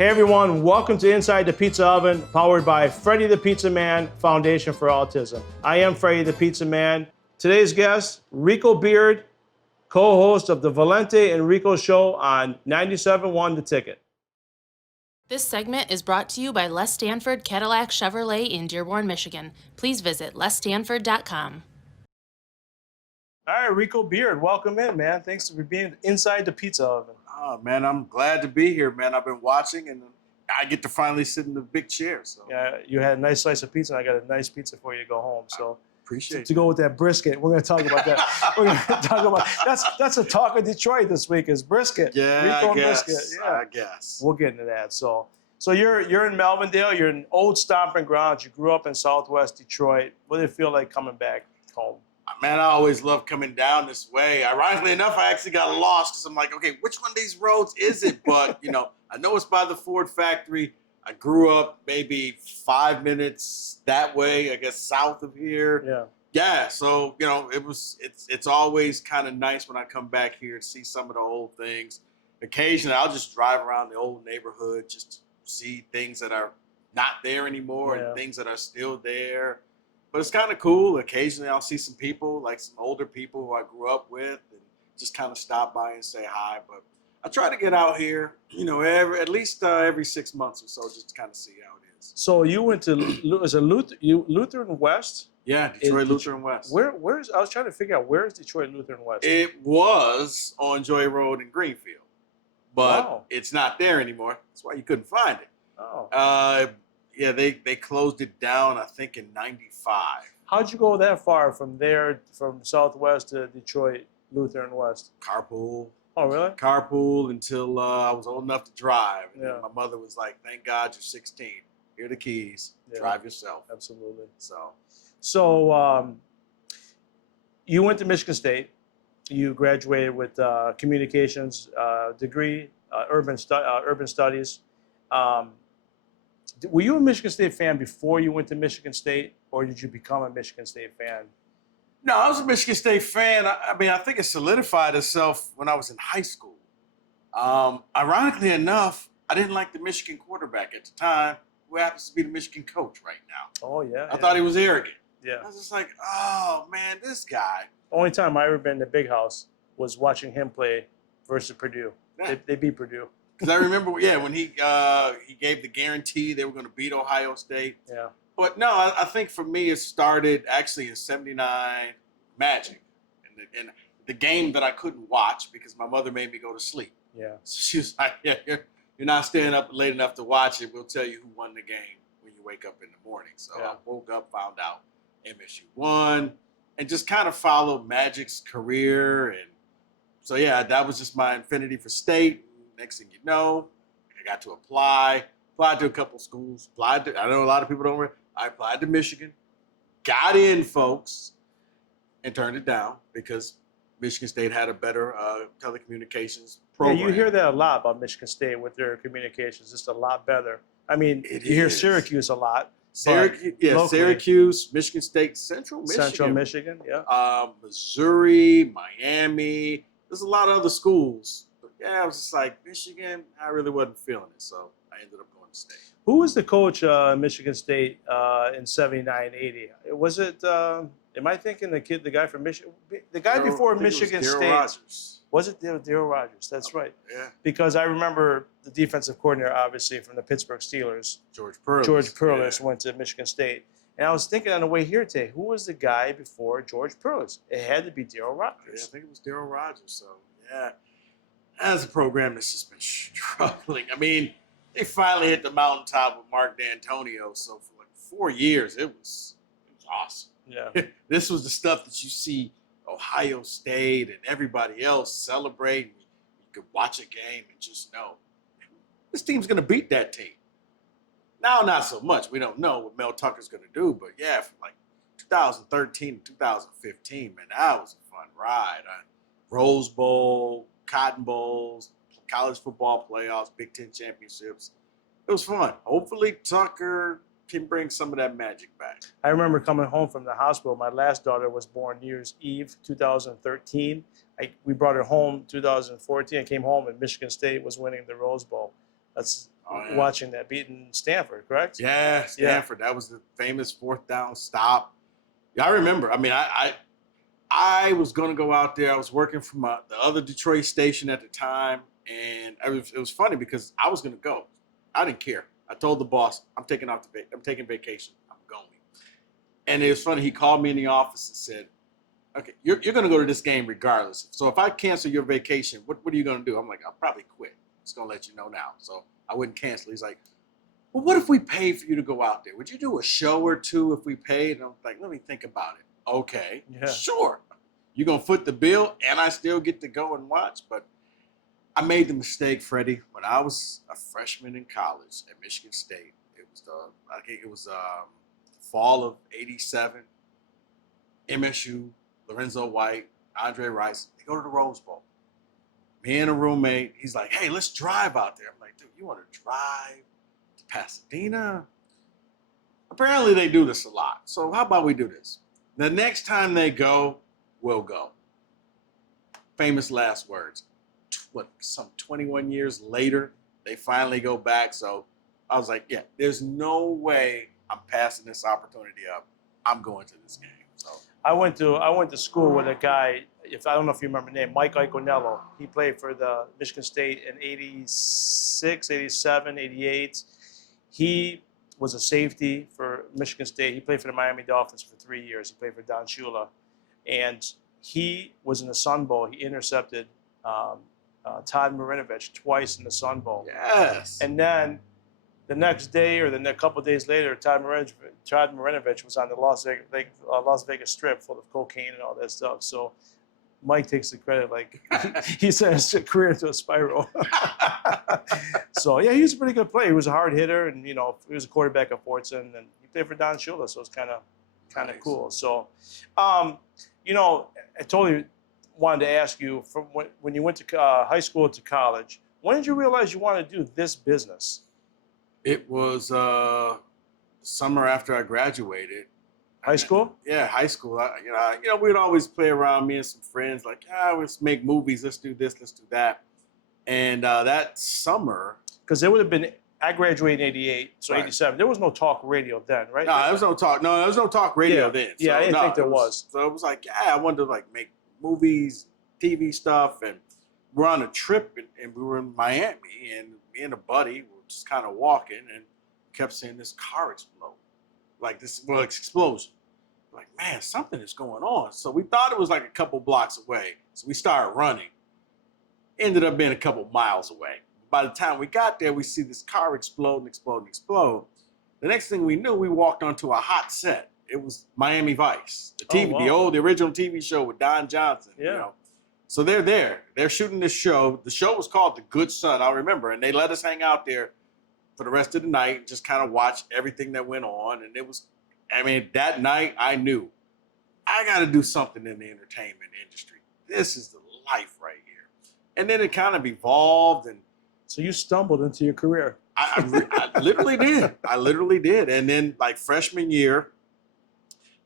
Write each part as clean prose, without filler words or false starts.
Hey everyone, welcome to Inside the Pizza Oven, powered by Fredi the Pizza Man Foundation for Autism. I am Fredi the Pizza Man. Today's guest, Rico Beard, co-host of the Valente and Rico show on 97.1 The Ticket. This segment is brought to you by Les Stanford Cadillac Chevrolet in Dearborn, Michigan. Please visit lesstanford.com. All right, Rico Beard, welcome in, man. Thanks for being inside the Pizza Oven. Oh, man, I'm glad to be here, man. I've been watching, and I get to finally sit in the big chair. So Yeah, you had a nice slice of pizza, and I got a nice pizza for you to go home. So appreciate to go with that brisket, we're going to talk about that. We're going to talk about that's a talk of Detroit this week is brisket. Yeah, Rico I guess. Brisket. Yeah, I guess. we'll get into that. So you're in Melvindale. You're in old stomping grounds. You grew up in Southwest Detroit. What did it feel like coming back home? Man, I always love coming down this way. Ironically enough, I actually got lost because I'm like, okay, which one of these roads is it? But, I know it's by the Ford factory. I grew up maybe 5 minutes that way, I guess, south of here. Yeah. Yeah, so, it's always kind of nice when I come back here and see some of the old things. Occasionally, I'll just drive around the old neighborhood just to see things that are not there anymore and things that are still there. But it's kind of cool. Occasionally, I'll see some people, like some older people who I grew up with, and just kind of stop by and say hi. But I try to get out here, at least every 6 months or so, just to kind of see how it is. So you went to Lutheran West? Yeah, Detroit Lutheran West. Where's I was trying to figure out where's Detroit Lutheran West? It was on Joy Road in Greenfield, but it's not there anymore. That's why you couldn't find it. Oh. Yeah, they closed it down, I think, in '95. How'd you go that far from there, from Southwest to Detroit Lutheran West? Carpool. Oh, really? Carpool until I was old enough to drive. And Yeah. then my mother was like, thank God you're 16. Here are the keys. Yeah. Drive yourself. Absolutely. So you went to Michigan State. You graduated with communications degree, urban studies. Were you a Michigan State fan before you went to Michigan State, or did you become a Michigan State fan? No, I was a Michigan State fan. I think it solidified itself when I was in high school. Ironically enough, I didn't like the Michigan quarterback at the time, who happens to be the Michigan coach right now. Oh, yeah. I thought he was arrogant. Yeah. I was just like, oh, man, this guy. Only time I ever been in the big house was watching him play versus Purdue. Yeah. They beat Purdue. Because I remember, when he gave the guarantee they were going to beat Ohio State. Yeah. But no, I think for me it started actually in '79 Magic, and the game that I couldn't watch because my mother made me go to sleep. Yeah. So she was like, "Yeah, you're not staying up late enough to watch it. We'll tell you who won the game when you wake up in the morning." So I woke up, found out MSU won, and just kind of followed Magic's career. And so that was just my affinity for state. Next thing you know, I got to applied to a couple schools. I know a lot of people don't remember. I applied to Michigan, got in, folks, and turned it down because Michigan State had a better telecommunications program. Yeah, you hear that a lot about Michigan State with their communications. Just a lot better. I mean, you hear Syracuse a lot. Syracuse, Michigan State, Central Michigan, yeah. Missouri, Miami. There's a lot of other schools. But I was just like, Michigan, I really wasn't feeling it. So I ended up going to State. Who was the coach in Michigan State in '79, '80? Was it? Am I thinking the guy from Michigan? The guy before Michigan State. Rogers. Was it Darryl Rogers? That's right. Yeah. Because I remember the defensive coordinator, obviously from the Pittsburgh Steelers, George Perlis went to Michigan State, and I was thinking on the way here today, who was the guy before George Perlis? It had to be Darryl Rogers. Yeah, I think it was Darryl Rogers. So that's a program that's just been struggling. I mean, they finally hit the mountaintop with Mark D'Antonio. So for like 4 years, it was awesome. Yeah. This was the stuff that you see Ohio State and everybody else celebrating. You could watch a game and just know this team's going to beat that team. Now, not so much. We don't know what Mel Tucker's going to do. But from like 2013 to 2015, man, that was a fun ride. Rose Bowl, Cotton Bowls, college football playoffs, Big Ten championships. It was fun. Hopefully Tucker can bring some of that magic back. I remember coming home from the hospital. My last daughter was born New Year's Eve, 2013. We brought her home 2014. I came home and Michigan State was winning the Rose Bowl. That's Oh, yeah. watching that, beating Stanford, correct? Yeah, Stanford. That was the famous 4th down stop. Yeah, I remember. I mean, I was going to go out there. I was working from the other Detroit station at the time, and it was funny because I was going to go. I didn't care. I told the boss, I'm taking vacation. I'm going. And it was funny. He called me in the office and said, okay, you're going to go to this game regardless. So if I cancel your vacation, what are you going to do? I'm like, I'll probably quit. Just going to let you know now. So I wouldn't cancel. He's like, well, what if we paid for you to go out there? Would you do a show or two if we paid? And I'm like, let me think about it. Okay, sure. You're going to foot the bill and I still get to go and watch. But I made the mistake, Fredi, when I was a freshman in college at Michigan State. I think it was fall of '87. MSU, Lorenzo White, Andre Rice, they go to the Rose Bowl. Me and a roommate, he's like, hey, let's drive out there. I'm like, dude, you want to drive to Pasadena? Apparently they do this a lot. So how about we do this? The next time they go, we'll go. Famous last words. Some 21 years later, they finally go back. So I was like, yeah, there's no way I'm passing this opportunity up. I'm going to this game. So I went to school with a guy, I don't know if you remember the name, Mike Iaconello. He played for the Michigan State in 86, 87, 88. He was a safety for Michigan State. He played for the Miami Dolphins for 3 years. He played for Don Shula. And he was in the Sun Bowl. He intercepted Todd Marinovich twice in the Sun Bowl. yes. And then the next day or the couple of days later, Todd Marinovich was on the Las Vegas Strip full of cocaine and all that stuff. So Mike takes the credit, like he sent his career into a spiral. So yeah, he was a pretty good player. He was a hard hitter, and he was a quarterback at Fortson, and he played for Don Shula, so it's kind of Nice. cool. So, I totally wanted to ask you, from when you went to high school to college, when did you realize you wanted to do this business? It was summer after I graduated. High school? Yeah, high school. We'd always play around, me and some friends, like, let's make movies, let's do this, let's do that. And that summer, because there would have been, I graduated in 88, so Right. 87. There was no talk radio then, right? no, there was no talk. No, there was no talk radio then. Yeah, I didn't think there it was. So it was like, I wanted to make movies, TV stuff, and we're on a trip, and we were in Miami, and me and a buddy were just kind of walking, and kept seeing this car explode, explosion. Like, man, something is going on. So we thought it was like a couple blocks away. So we started running. Ended up being a couple miles away. By the time we got there, we see this car explode. The next thing we knew, we walked onto a hot set. It was Miami Vice, the original TV show with Don Johnson. Yeah. So they're there. They're shooting this show. The show was called The Good Son, I remember. And they let us hang out there for the rest of the night and just kind of watch everything that went on. And that night I knew I got to do something in the entertainment industry. This is the life right here. And then it kind of evolved. And So you stumbled into your career. I literally did. I literally did. And then freshman year,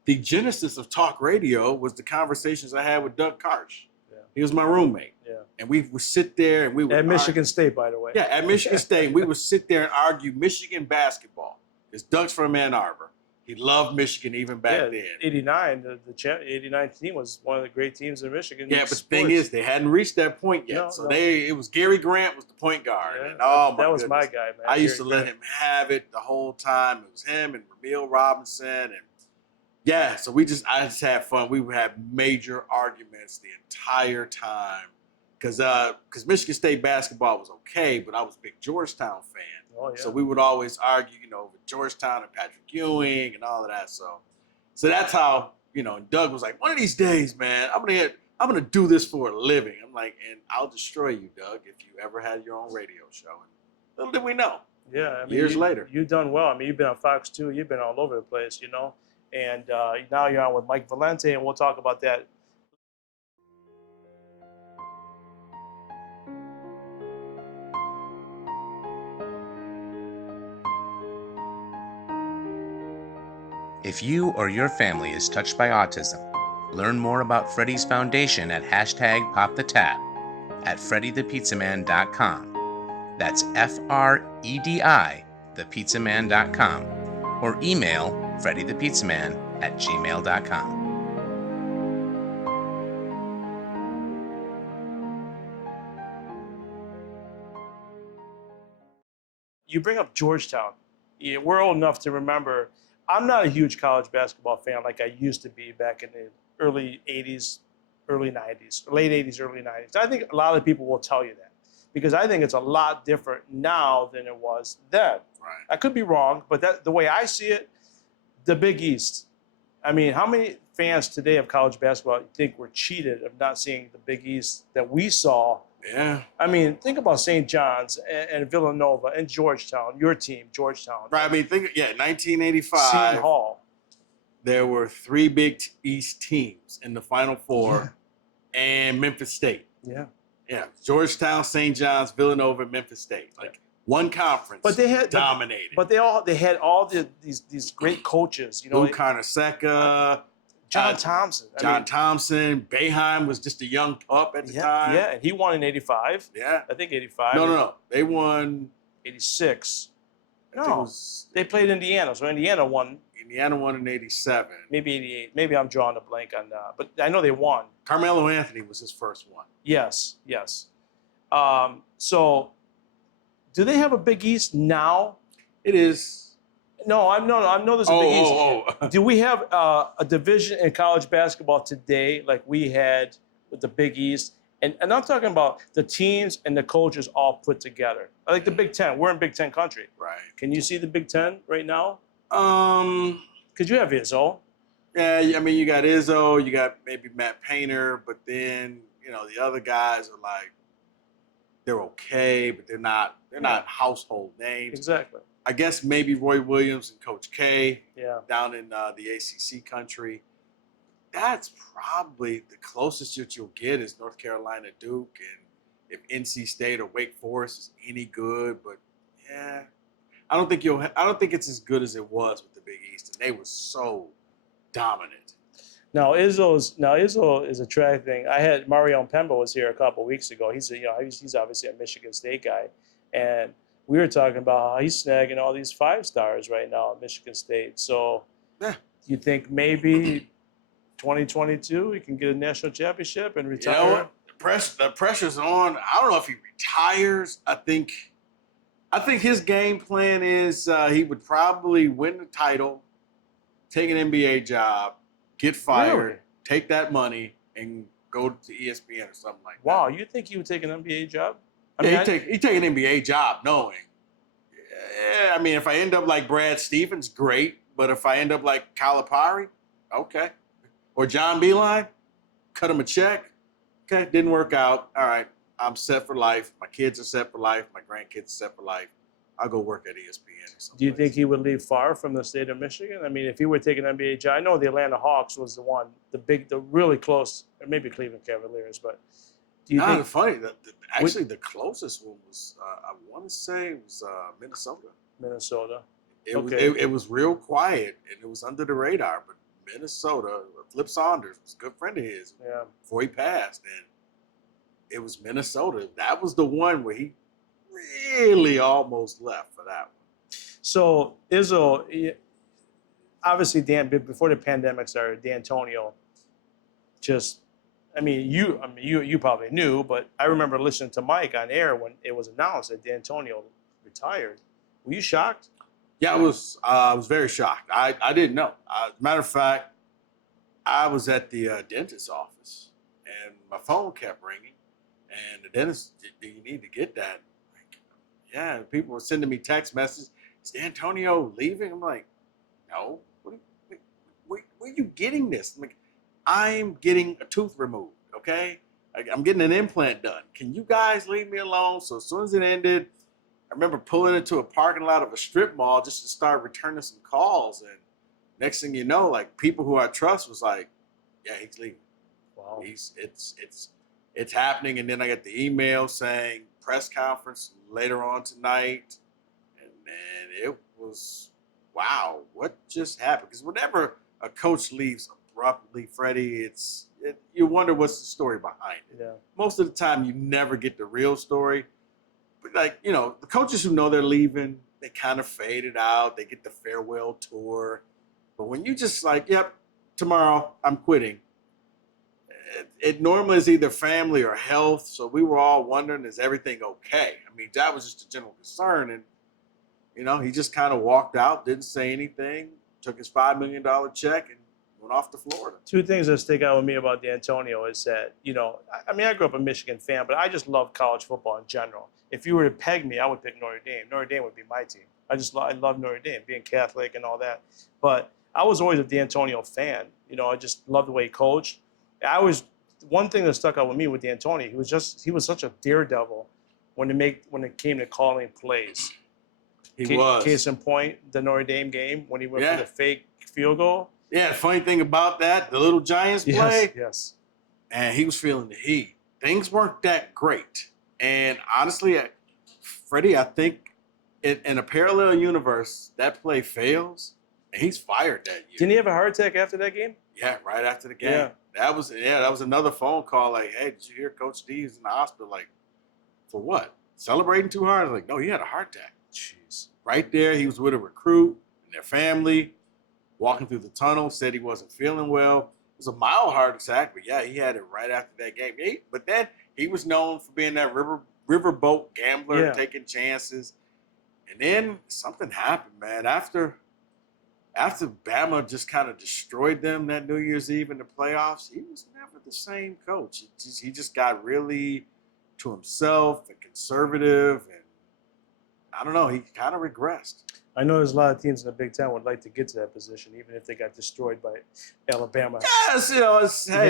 the genesis of talk radio was the conversations I had with Doug Karsh. Yeah. He was my roommate. Yeah. And we would sit there and we would At Michigan State, by the way. Yeah, at Michigan State. We would sit there and argue Michigan basketball. Because Doug's from Ann Arbor. He loved Michigan even back then. 89, the 89 team was one of the great teams in Michigan. Yeah, but the thing is, they hadn't reached that point yet. It was Gary Grant was the point guard. Yeah, and, that was my guy, man. I used to let him have it the whole time. It was him and Ramil Robinson. And so I just had fun. We would have major arguments the entire time. Because Michigan State basketball was okay, but I was a big Georgetown fan. Oh, yeah. So we would always argue, with Georgetown and Patrick Ewing and all of that. So that's how, and Doug was like, one of these days, man, I'm gonna do this for a living. I'm like, and I'll destroy you, Doug, if you ever had your own radio show. And little did we know. Yeah, years later, you've done well. You've been on Fox 2. You've been all over the place, And now you're on with Mike Valente, and we'll talk about that. If you or your family is touched by autism, learn more about Fredi's foundation at #PopTheTab at FrediThePizzaMan.com That's Fredi, thepizzaman.com, or email freddythepizzaman@gmail.com. You bring up Georgetown. Yeah, we're old enough to remember. I'm not a huge college basketball fan like I used to be back in the early 80s, early 90s, late 80s, early 90s. I think a lot of people will tell you that because I think it's a lot different now than it was then. Right. I could be wrong, but the way I see it, the Big East. I mean, how many fans today of college basketball think we're cheated of not seeing the Big East that we saw? Yeah. I mean, think about St. John's and Villanova and Georgetown, your team, Georgetown. Right. I mean, 1985. Seton Hall. There were 3 Big East teams in the Final Four, and Memphis State. Yeah. Yeah. Georgetown, St. John's, Villanova, Memphis State. Like one conference. But they had dominated. But they had all these great coaches. You know, Lou Carnesecca, John Thompson. Thompson. Boeheim was just a young pup at the time. Yeah, and he won in '85. Yeah. I think '85. No. They won '86. I think it was, they played Indiana, so Indiana won. Indiana won in '87. Maybe '88. Maybe I'm drawing a blank on that, but I know they won. Carmelo Anthony was his first one. Yes. So, do they have a Big East now? It is. No, I know there's a Big East. Do we have a division in college basketball today like we had with the Big East? And I'm talking about the teams and the coaches all put together. I like the Big Ten. We're in Big Ten country. Right. Can you see the Big Ten right now? Because you have Izzo. Yeah, I mean, you got Izzo, you got maybe Matt Painter, but then, the other guys are like, they're okay, but they're not household names. Exactly. I guess maybe Roy Williams and Coach K down in the ACC country. That's probably the closest that you'll get is North Carolina, Duke, and if NC State or Wake Forest is any good. But yeah, I don't think it's as good as it was with the Big East, and they were so dominant. Now Izzo is a track thing. I had Mario Pemba was here a couple of weeks ago. He's obviously a Michigan State guy, and we were talking about how he's snagging all these 5 stars right now at Michigan State. So, you think maybe 2022 he can get a national championship and retire? You know what? The pressure's on. I don't know if he retires. I think his game plan is he would probably win the title, take an NBA job, get fired, take that money, and go to ESPN or something like that. Wow, you think he would take an NBA job? He'd take an NBA job knowing. Yeah, I mean, if I end up like Brad Stevens, great. But if I end up like Calipari, okay. Or John Beeline, cut him a check. Okay, didn't work out. All right, I'm set for life. My kids are set for life. My grandkids are set for life. I'll go work at ESPN or something. Do you think he would leave far from the state of Michigan? I mean, if he were taking an NBA job, I know the Atlanta Hawks was the really close, or maybe Cleveland Cavaliers, but do you think? It's funny. Actually, the closest one was, I want to say, it was Minnesota. Minnesota. It was real quiet, and it was under the radar, but Minnesota, Flip Saunders was a good friend of his before he passed, and it was Minnesota. That was the one where he really almost left for that one. So Izzo, obviously, before the pandemic started, D'Antonio you probably knew, but I remember listening to Mike on air when it was announced that D'Antonio retired. Were you shocked? Yeah, I was very shocked. I didn't know. Matter of fact, I was at the dentist's office, and my phone kept ringing, and the dentist, do you need to get that? Like, yeah, people were sending me text messages. Is D'Antonio leaving? I'm like, no. Where are you getting this? I'm like, I'm getting a tooth removed, okay? I'm getting an implant done. Can you guys leave me alone? So as soon as it ended, I remember pulling into a parking lot of a strip mall just to start returning some calls. And next thing you know, like people who I trust was like, yeah, he's leaving. Wow. It's happening. And then I got the email saying press conference later on tonight. And then it was, wow, what just happened? Because whenever a coach leaves abruptly, Fredi, you wonder what's the story behind it. Yeah. Most of the time, you never get the real story. But like, you know, the coaches who know they're leaving, they kind of fade it out. They get the farewell tour. But when you just like, yep, tomorrow I'm quitting, it normally is either family or health. So we were all wondering, is everything okay? I mean, that was just a general concern. And, you know, he just kind of walked out, didn't say anything, took his $5 million check and went off to Florida. Two things that stick out with me about D'Antonio is that, you know, I mean, I grew up a Michigan fan, but I just love college football in general. If you were to peg me, I would pick Notre Dame. Notre Dame would be my team. I love Notre Dame, being Catholic and all that. But I was always a D'Antonio fan. You know, I just loved the way he coached. One thing that stuck out with me with D'Antonio, he was such a daredevil when it came to calling plays. He was. Case in point, the Notre Dame game when he went for the fake field goal. Yeah, the funny thing about that, the little Giants play, yes. And he was feeling the heat. Things weren't that great. And honestly, Fredi, I think in a parallel universe, that play fails, and he's fired that year. Didn't he have a heart attack after that game? Yeah, right after the game. Yeah. That was another phone call like, hey, did you hear Coach D's in the hospital? Like, for what? Celebrating too hard? Like, no, he had a heart attack. Jeez. Right there, he was with a recruit and their family, walking through the tunnel, said he wasn't feeling well. It was a mild heart attack, but yeah, he had it right after that game. But then he was known for being that riverboat gambler, taking chances. And then something happened, man. After Bama just kind of destroyed them that New Year's Eve in the playoffs, he was never the same coach. He just got really to himself and conservative, and I don't know, he kind of regressed. I know there's a lot of teams in the Big Ten would like to get to that position, even if they got destroyed by Alabama. Yes, you know,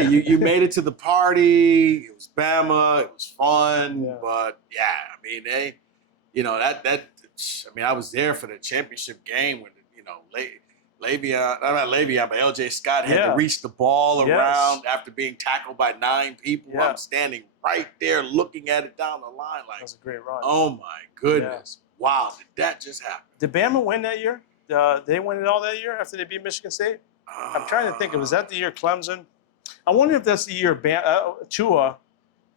you made it to the party. It was Bama. It was fun. Yeah. But, yeah, I mean, I was there for the championship game when, you know, but L.J. Scott had to reach the ball around after being tackled by 9 people. Yeah. I'm standing right there looking at it down the line like, that was a great run. Oh, my goodness. Yeah. Wow, did that just happen? Did Bama win that year? Did they win it all that year after they beat Michigan State? I'm trying to think. Was that the year Clemson? I wonder if that's the year Tua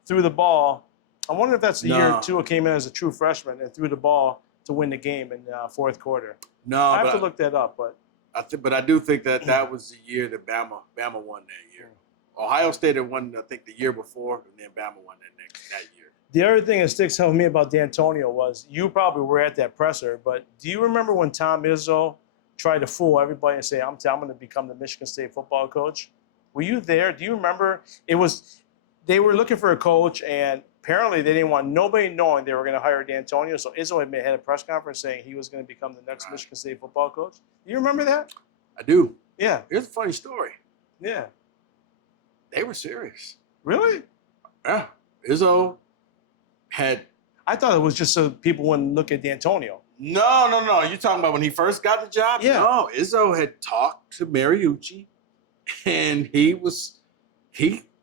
threw the ball. I wonder if that's the year Tua came in as a true freshman and threw the ball to win the game in fourth quarter. No, I have to look that up, but I do think that was the year that Bama won that year. Ohio State had won, I think, the year before, and then Bama won that year. The other thing that sticks out with me about D'Antonio was, you probably were at that presser, but do you remember when Tom Izzo tried to fool everybody and say, I'm going to become the Michigan State football coach? Were you there? Do you remember? They were looking for a coach, and apparently they didn't want nobody knowing they were going to hire D'Antonio, so Izzo had a press conference saying he was going to become the next Michigan State football coach. Do you remember that? I do. Yeah. Here's a funny story. Yeah. They were serious. Really? Yeah. Izzo I thought it was just so people wouldn't look at D'Antonio. No. You're talking about when he first got the job? Yeah. No, Izzo had talked to Mariucci, and he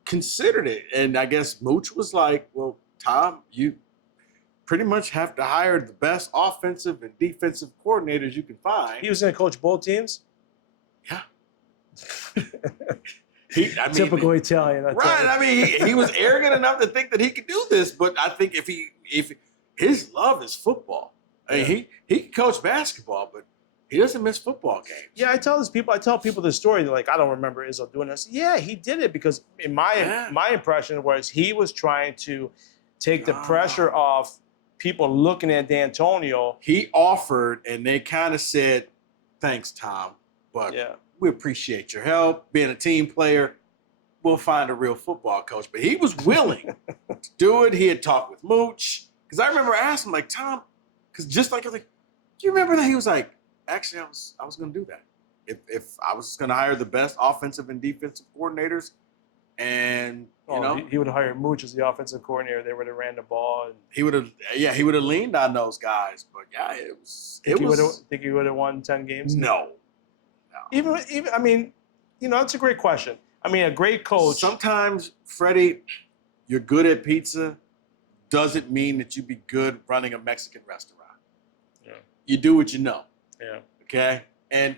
considered it. And I guess Mooch was like, well, Tom, you pretty much have to hire the best offensive and defensive coordinators you can find. He was going to coach both teams? Yeah. Typical Italian. Right. I mean, he was arrogant enough to think that he could do this, but I think if his love is football. I mean, he can coach basketball, but he doesn't miss football games. Yeah, I tell people this story. They're like, I don't remember Izzo doing this. Yeah, he did it because in my impression was he was trying to take the pressure off people looking at D'Antonio. He offered, and they kind of said, thanks, Tom, but we appreciate your help. Being a team player, we'll find a real football coach. But he was willing to do it. He had talked with Mooch. Because I remember asking him, like, Tom, because just like, I was like, do you remember that? He was like, actually, I was going to do that. If I was going to hire the best offensive and defensive coordinators, and, you know. He would have hired Mooch as the offensive coordinator. They would have ran the ball. And he would have leaned on those guys. But, yeah, Think he would have won 10 games? No. Even I mean, you know, that's a great question. I mean, a great coach. Sometimes, Fredi, you're good at pizza doesn't mean that you be good running a Mexican restaurant. Yeah. You do what you know. Yeah. Okay? And,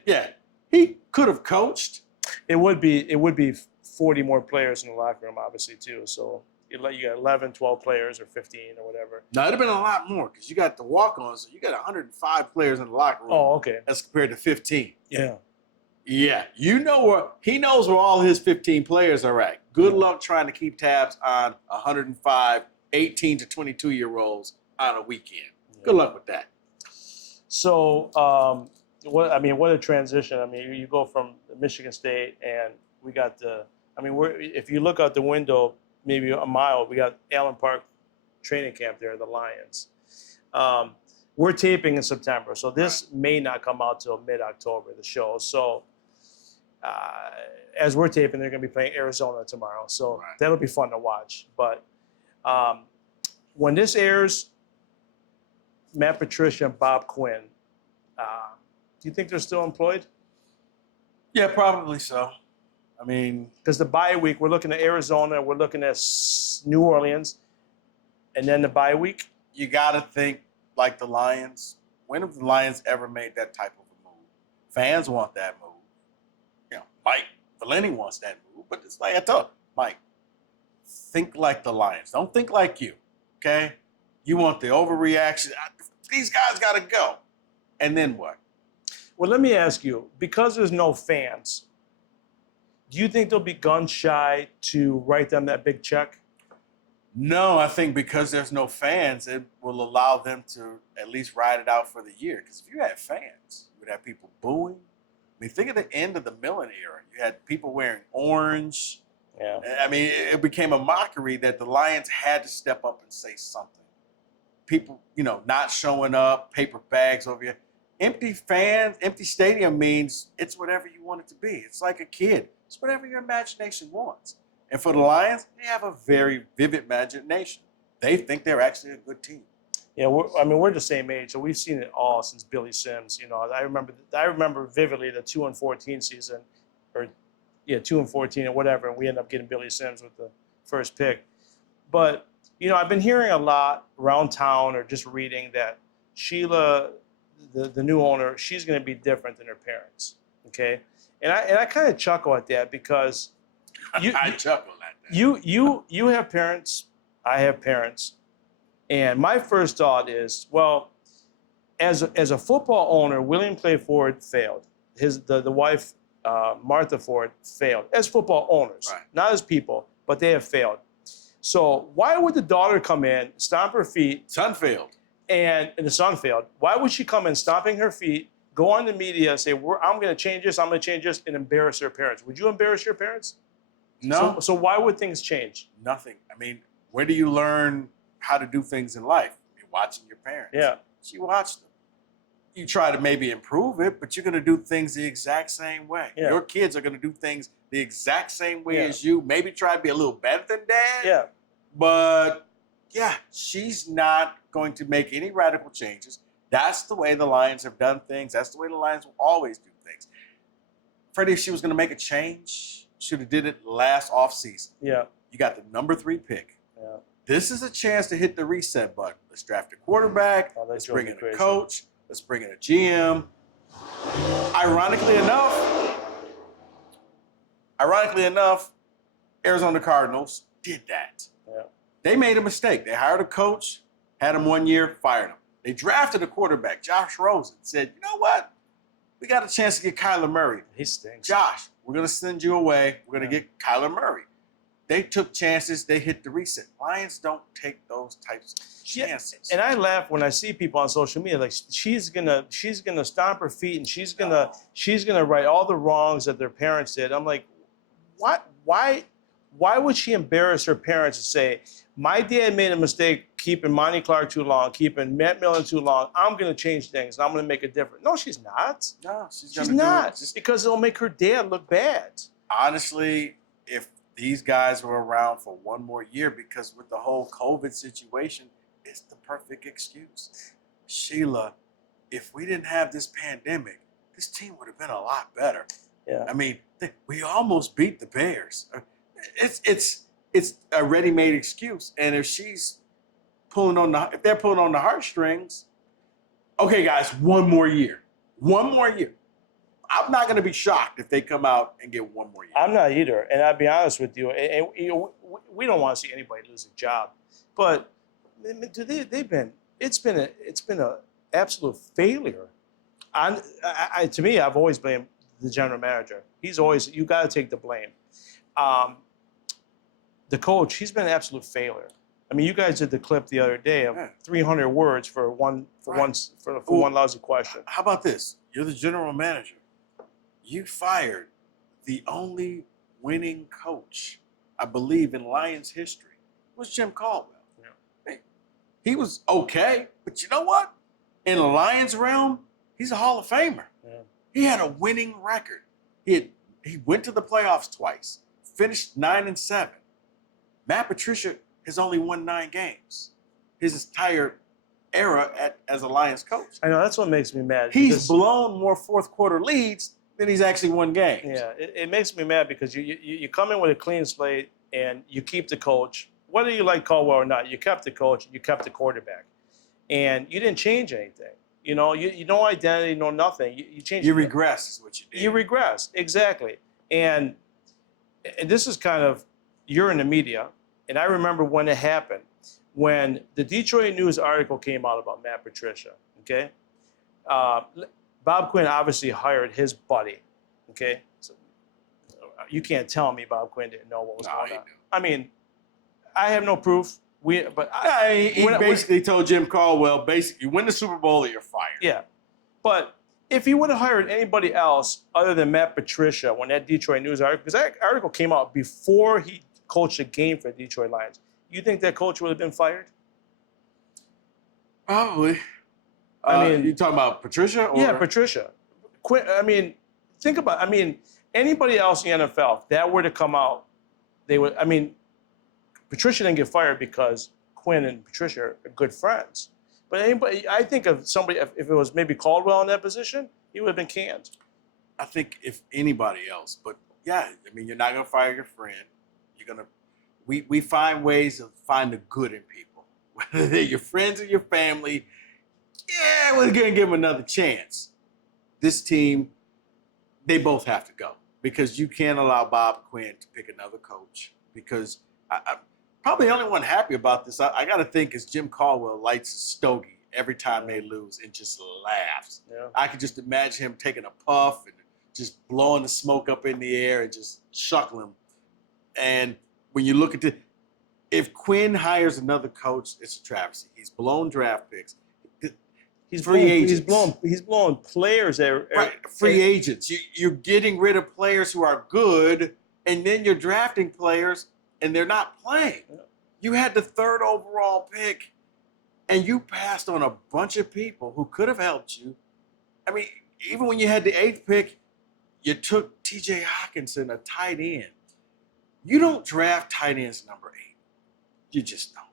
he could have coached. It would be 40 more players in the locker room, obviously, too. So you got 11, 12 players or 15 or whatever. No, it'd have been a lot more because you got the walk-ons, so you got 105 players in the locker room. Oh, okay. As compared to 15. Yeah. Yeah, you know he knows where all his 15 players are at. Good luck trying to keep tabs on 105 18 to 22-year-olds on a weekend. Good luck with that. So, what a transition. I mean, you go from Michigan State, and we got if you look out the window, maybe a mile, we got Allen Park training camp there, the Lions. We're taping in September, so this may not come out till mid-October, the show. So, as we're taping, they're going to be playing Arizona tomorrow, so that'll be fun to watch. But when this airs, Matt Patricia and Bob Quinn, do you think they're still employed? Yeah, probably so. I mean, because the bye week, we're looking at Arizona, we're looking at New Orleans, and then the bye week. You got to think like the Lions. When have the Lions ever made that type of a move? Fans want that move. You know, Mike Valenti wants that move, but it's like I told Mike, think like the Lions. Don't think like you, okay? You want the overreaction. These guys got to go. And then what? Well, let me ask you, because there's no fans, do you think they'll be gun shy to write them that big check? No, I think because there's no fans, it will allow them to at least ride it out for the year. Because if you had fans, you would have people booing. I mean, think of the end of the Millen era. You had people wearing orange. Yeah. I mean, it became a mockery that the Lions had to step up and say something. People, not showing up, paper bags over here. Empty fans, empty stadium means it's whatever you want it to be. It's like a kid. It's whatever your imagination wants. And for the Lions, they have a very vivid imagination. They think they're actually a good team. Yeah, we're the same age, so we've seen it all since Billy Sims. I remember vividly the 2-14 season, 2-14 or whatever, and we end up getting Billy Sims with the first pick. But I've been hearing a lot around town or just reading that Sheila, the new owner, she's going to be different than her parents. Okay, and I kind of chuckle at that because I chuckle at that. You have parents, I have parents, and my first thought is, well, as a football owner, William Clay Ford failed. The wife, Martha Ford, failed as football owners, not as people, but they have failed. So why would the daughter come in, stomp her feet? Son failed. And the son failed. Why would she come in stomping her feet, go on the media and say, I'm going to change this, I'm going to change this, and embarrass her parents? Would you embarrass your parents? No. So why would things change? Nothing. I mean, where do you learn how to do things in life? You're watching your parents. Yeah. She watched them. You try to maybe improve it, but you're going to do things the exact same way. Yeah. Your kids are going to do things the exact same way as you. Maybe try to be a little better than dad. Yeah. But, she's not going to make any radical changes. That's the way the Lions have done things. That's the way the Lions will always do things. Fredi, if she was going to make a change, should have did it last offseason. Yeah. You got the number 3 pick. Yeah. This is a chance to hit the reset button. Let's draft a quarterback. Let's bring in a coach. Let's bring in a GM. Ironically enough, Arizona Cardinals did that. Yeah. They made a mistake. They hired a coach, had him 1 year, fired him. They drafted a quarterback, Josh Rosen, said, you know what? We got a chance to get Kyler Murray. He stinks. Josh, we're going to send you away. We're going to get Kyler Murray. They took chances. They hit the reset. Lions don't take those types of chances. And I laugh when I see people on social media like she's gonna stomp her feet and she's gonna right all the wrongs that their parents did. I'm like, what? Why would she embarrass her parents and say, my dad made a mistake keeping Monty Clark too long, keeping Matt Millen too long. I'm going to change things and I'm going to make a difference. No, she's not. No, she's not. Just because it'll make her dad look bad. Honestly, if these guys were around for 1 more year, because with the whole COVID situation, it's the perfect excuse. Sheila, if we didn't have this pandemic, this team would have been a lot better. Yeah. I mean, we almost beat the Bears. It's a ready-made excuse. And if she's if they're pulling on the heartstrings, okay, guys, 1 more year. 1 more year. I'm not going to be shocked if they come out and get one more year. I'm not either, and I'll be honest with you. And you know, we don't want to see anybody lose a job, but it's been a absolute failure. To me, I've always blamed the general manager. You got to take the blame. The coach, he's been an absolute failure. I mean, you guys did the clip the other day of 300 words for one lousy question. How about this? You're the general manager. You fired the only winning coach, I believe, in Lions history. It was Jim Caldwell. Yeah. He was okay, but you know what? In the Lions realm, he's a Hall of Famer. Yeah. He had a winning record. He went to the playoffs twice, finished 9-7. Matt Patricia has only won 9 games. His entire era as a Lions coach. I know, that's what makes me mad. He's blown more fourth quarter leads than he's actually won games. Yeah, it makes me mad because you come in with a clean slate and you keep the coach. Whether you like Caldwell or not, you kept the coach and you kept the quarterback. And you didn't change anything. You know, you no identity, no nothing. You changed. You regress is what you did. You regress, exactly. And this is kind of, you're in the media, and I remember when it happened, when the Detroit News article came out about Matt Patricia, okay? Bob Quinn obviously hired his buddy, okay? So, you can't tell me Bob Quinn didn't know what was going on. I mean, I have no proof. He basically told Jim Caldwell, you win the Super Bowl or you're fired. Yeah, but if he would have hired anybody else other than Matt Patricia when that Detroit News article, because that article came out before he coached a game for the Detroit Lions, you think that coach would have been fired? Probably. I mean, you talking about Patricia? Or? Yeah, Patricia. Think about. Anybody else in the NFL, if that were to come out, they would. Patricia didn't get fired because Quinn and Patricia are good friends. But I think of somebody, if it was maybe Caldwell in that position, he would have been canned. I think if anybody else, but yeah, you're not gonna fire your friend. You're gonna. We find ways to find the good in people, whether they're your friends or your family. Yeah, we're gonna give them another chance. This team, they both have to go because you can't allow Bob Quinn to pick another coach because I'm probably the only one happy about this. I got to think is Jim Caldwell lights a stogie every time they lose and just laughs. Yeah. I could just imagine him taking a puff and just blowing the smoke up in the air and just chuckling. And when you look at if Quinn hires another coach, it's a travesty. He's blown draft picks. He's blowing players. Free agents. You're getting rid of players who are good, and then you're drafting players, and they're not playing. You had the 3rd overall pick, and you passed on a bunch of people who could have helped you. Even when you had the 8th pick, you took T.J. Hawkinson, a tight end. You don't draft tight ends number 8. You just don't.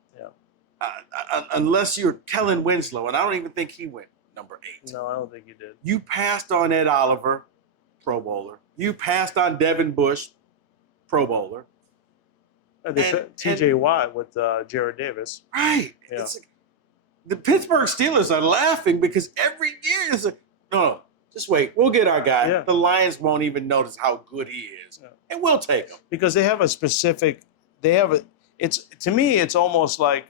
Unless you're Kellen Winslow, and I don't even think he went number 8. No, I don't think he did. You passed on Ed Oliver, Pro Bowler. You passed on Devin Bush, Pro Bowler. T.J. Watt with Jared Davis. Right. Yeah. The Pittsburgh Steelers are laughing because every year is no, just wait. We'll get our guy. Yeah. The Lions won't even notice how good he is, and we'll take him because they have a specific. To me, it's almost like.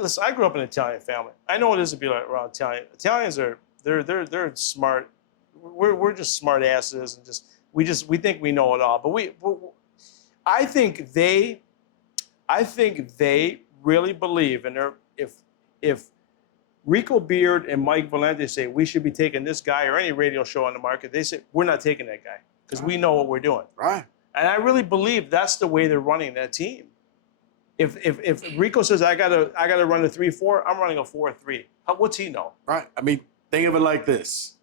Listen, I grew up in an Italian family. I know what it is to be around Italian. Italians they're smart. We're just smart asses and we think we know it all. But I think they really believe if Rico Beard and Mike Valente say we should be taking this guy or any radio show on the market, they say we're not taking that guy because we know what we're doing. Right. And I really believe that's the way they're running that team. If Rico says I gotta run a 3-4, I'm running a 4-3. What's he know? Right. Think of it like this.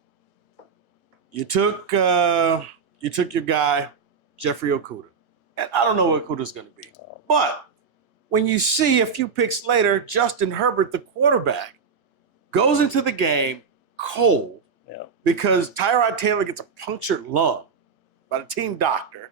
You took your guy Jeffrey Okudah, and I don't know what Okudah's going to be, but when you see a few picks later, Justin Herbert, the quarterback, goes into the game cold because Tyrod Taylor gets a punctured lung by the team doctor,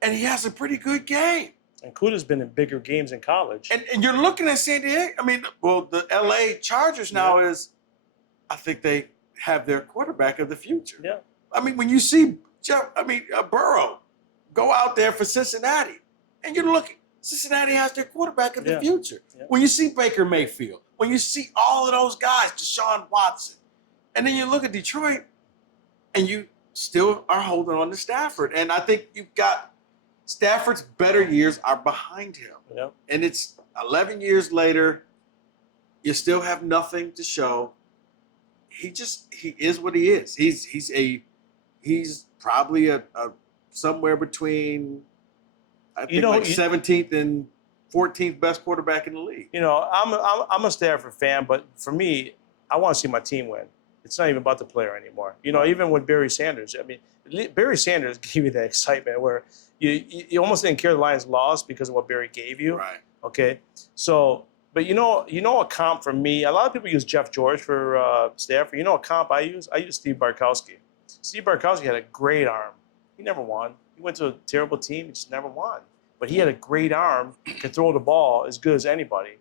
and he has a pretty good game. And Kudah's been in bigger games in college. And you're looking at San Diego. The LA Chargers now I think they have their quarterback of the future. Yeah. I mean, when you see Burrow go out there for Cincinnati, and you're looking, Cincinnati has their quarterback of the future. Yeah. When you see Baker Mayfield, when you see all of those guys, Deshaun Watson, and then you look at Detroit, and you still are holding on to Stafford. And I think you've got Stafford's better years are behind him. Yep. And it's 11 years later, you still have nothing to show. He is what he is. He's probably a somewhere between, I think, like 17th and 14th best quarterback in the league. You know, I'm a Stafford fan, but for me, I want to see my team win. It's not even about the player anymore. You know, even with Barry Sanders, I mean, Barry Sanders gave you that excitement where you almost didn't care the Lions lost because of what Barry gave you. Right. Okay. So, but you know a comp for me, a lot of people use Jeff George for Stafford. You know a comp I use? I use Steve Bartkowski. Steve Bartkowski had a great arm. He never won. He went to a terrible team. He just never won. But he had a great arm, could throw the ball as good as anybody.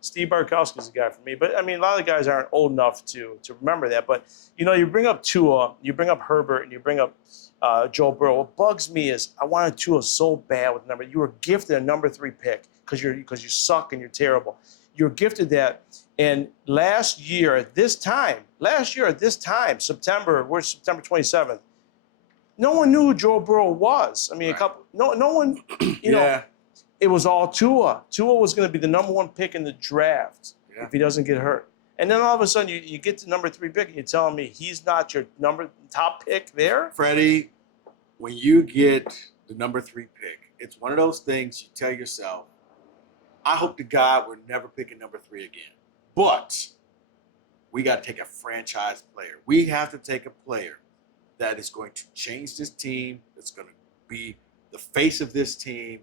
Steve Bartkowski is the guy for me. But, I mean, a lot of the guys aren't old enough to remember that. But, you know, you bring up Tua, you bring up Herbert, and you bring up Joe Burrow. What bugs me is I wanted Tua so bad with the number. You were gifted a number 3 pick because you suck and you're terrible. You were gifted that. And last year at this time, September 27th, no one knew who Joe Burrow was. I mean, no one, you know. It was all Tua. Tua was going to be the number 1 pick in the draft if he doesn't get hurt. And then all of a sudden you get to number 3 pick and you're telling me he's not your top pick there? Fredi, when you get the number 3 pick, it's one of those things you tell yourself, I hope to God we're never picking number 3 again. But we got to take a franchise player. We have to take a player that is going to change this team, that's going to be the face of this team.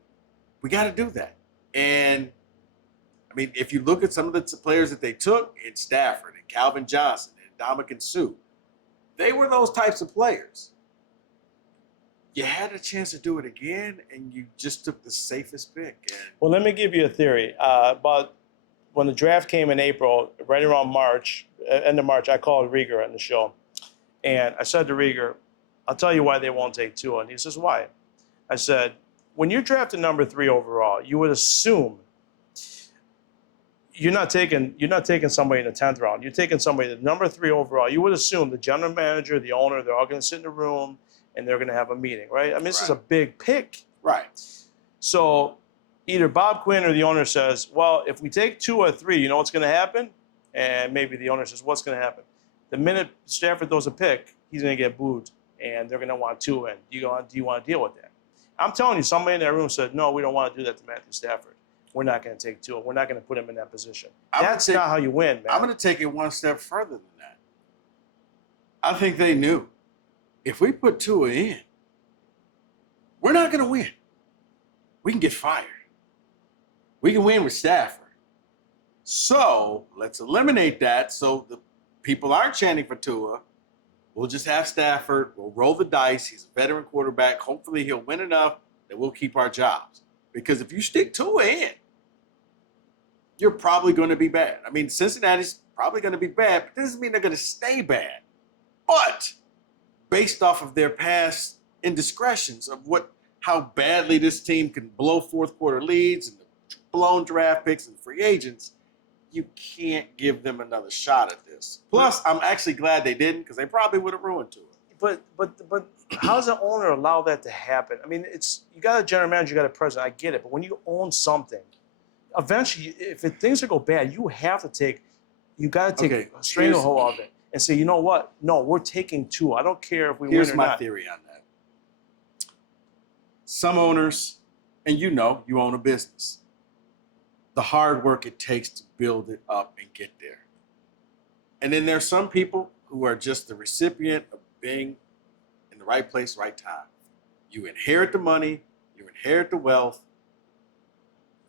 We got to do that. And, I mean, if you look at some of the players that they took in Stafford and Calvin Johnson and Dominican Sue, they were those types of players. You had a chance to do it again, and you just took the safest pick. Well, let me give you a theory. About when the draft came in April, right around March, end of March, I called Rieger on the show. And I said to Rieger, I'll tell you why they won't take Tua. And he says, why? I said, when you're drafted number 3 overall, you would assume you're not taking somebody in the 10th round. You're taking somebody the number 3 overall. You would assume the general manager, the owner, they're all going to sit in the room and they're going to have a meeting, right? I mean, this is a big pick. Right. So either Bob Quinn or the owner says, well, if we take 2 or 3, you know what's going to happen? And maybe the owner says, what's going to happen? The minute Stafford throws a pick, he's going to get booed and they're going to want 2 in. Do you want to deal with that? I'm telling you, somebody in that room said, no, we don't want to do that to Matthew Stafford. We're not going to take Tua. We're not going to put him in that position. That's not how you win, man. I'm going to take it one step further than that. I think they knew if we put Tua in, we're not going to win. We can get fired. We can win with Stafford. So let's eliminate that so the people aren't chanting for Tua. We'll just have Stafford. We'll roll the dice. He's a veteran quarterback. Hopefully he'll win enough that we'll keep our jobs. Because if you stick Tua in, you're probably going to be bad. I mean, Cincinnati's probably going to be bad, but that doesn't mean they're going to stay bad. But based off of their past indiscretions of how badly this team can blow fourth quarter leads and the blown draft picks and free agents, you can't give them another shot at this. Plus, I'm actually glad they didn't because they probably would have ruined Tua. But how does the owner allow that to happen? I mean, you got a general manager, you got a president. I get it, but when you own something, eventually, if things go bad, you got to take a stranglehold of it and say, you know what? No, we're taking Tua. I don't care if we win or not. Here's my theory on that. Some owners, and you own a business, the hard work it takes to build it up and get there. And then there's some people who are just the recipient of being in the right place, right time. You inherit the money, you inherit the wealth,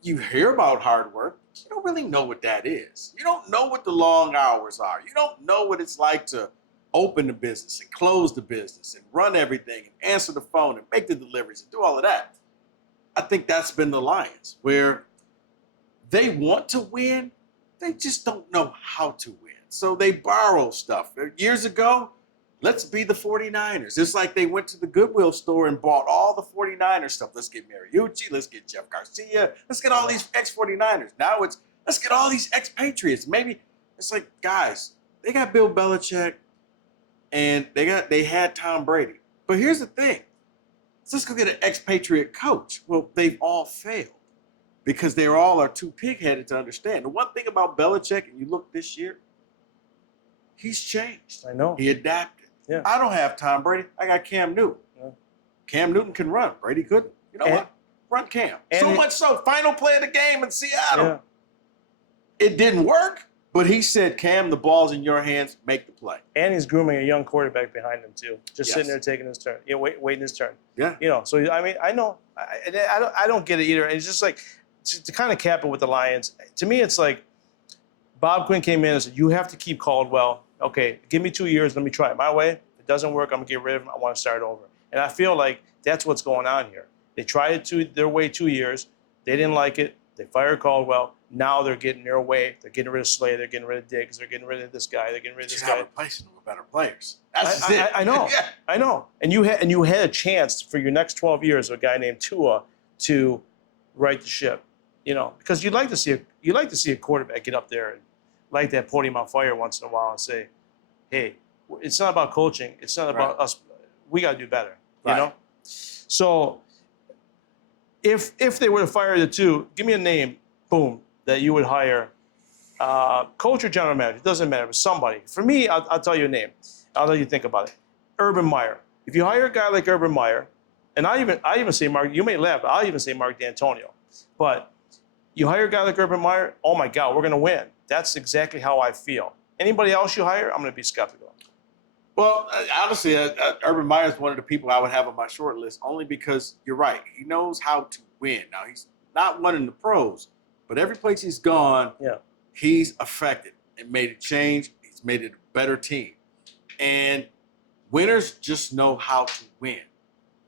you hear about hard work, you don't really know what that is. You don't know what the long hours are. You don't know what it's like to open the business and close the business and run everything and answer the phone and make the deliveries and do all of that. I think that's been the Lions, where they want to win, they just don't know how to win. So they borrow stuff. Years ago, let's be the 49ers. It's like they went to the Goodwill store and bought all the 49ers stuff. Let's get Mariucci. Let's get Jeff Garcia. Let's get all these ex-49ers. Now it's, let's get all these ex-Patriots. Maybe it's like, guys, they got Bill Belichick and they had Tom Brady. But here's the thing. Let's go get an ex-Patriot coach. Well, they've all failed because they all are too pig-headed to understand. The one thing about Belichick, and you look this year, he's changed. I know. He adapted. Yeah. I don't have Tom Brady. I got Cam Newton. Yeah. Cam Newton can run. Brady couldn't. You know what? Run Cam. So much so, final play of the game in Seattle. Yeah. It didn't work, but he said, Cam, the ball's in your hands. Make the play. And he's grooming a young quarterback behind him, too. Just sitting there taking his turn. Waiting his turn. Yeah. So, I mean, I know. I don't get it either. And it's just like, to kind of cap it with the Lions, to me, it's like, Bob Quinn came in and said, you have to keep Caldwell. Okay, give me 2 years. Let me try it my way. If it doesn't work, I'm going to get rid of him. I want to start over. And I feel like that's what's going on here. They tried it their way 2 years. They didn't like it. They fired Caldwell. Now they're getting their way. They're getting rid of Slay. They're getting rid of Diggs. They're getting rid of this guy. They're getting rid of this guy. Replacing them with better players. That's just it. I know. Yeah. I know. And you had a chance for your next 12 years of a guy named Tua to right the ship. Because you'd like to see a quarterback get up there and light that podium on fire once in a while and say, hey, it's not about coaching. It's not about us. We got to do better, you know? So if they were to fire the two, give me a name, boom, that you would hire, coach or general manager. It doesn't matter, but somebody. For me, I'll tell you a name. I'll let you think about it. Urban Meyer. If you hire a guy like Urban Meyer, and I even say Mark, you may laugh, but I'll even say Mark D'Antonio. But you hire a guy like Urban Meyer, oh my God, we're going to win. That's exactly how I feel. Anybody else you hire, I'm going to be skeptical. Well, honestly, Urban Meyer is one of the people I would have on my short list only because you're right. He knows how to win. Now, he's not one in the pros, but every place he's gone, he's affected and made a change. He's made it a better team. And winners just know how to win.